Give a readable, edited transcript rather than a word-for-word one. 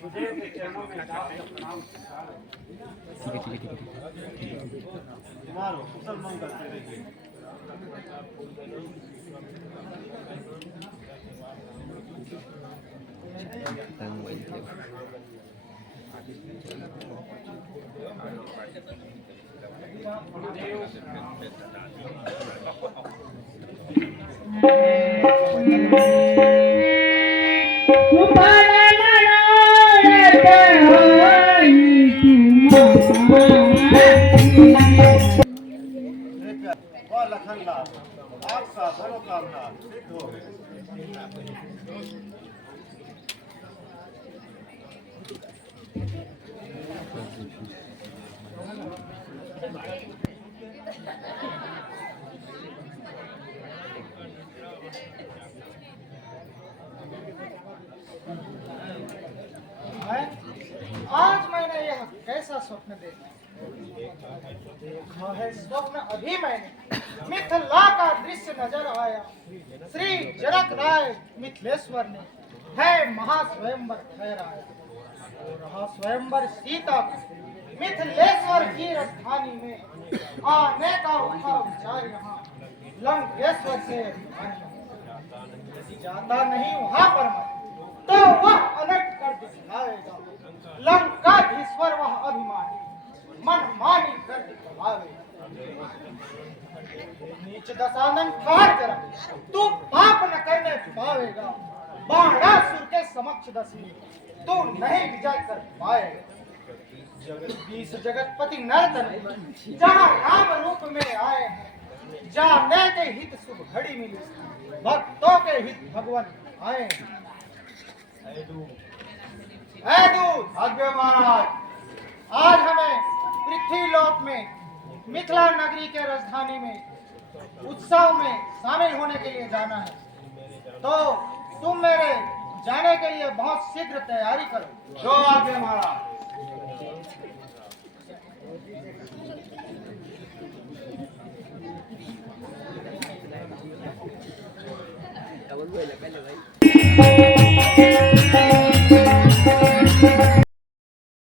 गुरुदेव के चरणों में दास का प्रणाम। ठीक है। तुम्हारो कुशल मंगल से रहिए। वह लखनलाल आपका मनोकामना सिद्ध हो। आज मैंने यह कैसा स्वप्न देखा है। स्वप्न अभी मैंने मिथिला का दृश्य नजर आया। श्री जनक राय मिथिलेश्वर ने है महास्वयंवर ठहराया। रहा स्वयंवर सीता मिथिलेश्वर की राजधानी में आने का उठा विचार यहाँ लंकेश्वर से जाता नहीं वहां पर मैं तो वह अलट कर दिखाएगा। लंकाधीश्वर वह अभिमानी मनमानी कर दिखावेगा। नीच दशानन ठार करा तू पाप न करने पावेगा। बाणासुर के समक्ष दसवीं तू नहीं विजय कर पाएगा। जगदीश जगतपति नर्तन जहाँ राम रूप में आए हैं जाने के हित शुभ घड़ी मिली भक्तों के हित भगवान आए। भाग्य महाराज आज हमें पृथ्वीलोक में मिथिला नगरी के राजधानी में उत्सव में शामिल होने के लिए जाना है तो तुम मेरे जाने के लिए बहुत शीघ्र तैयारी करो। जो आज्ञा महाराज। पहले भाई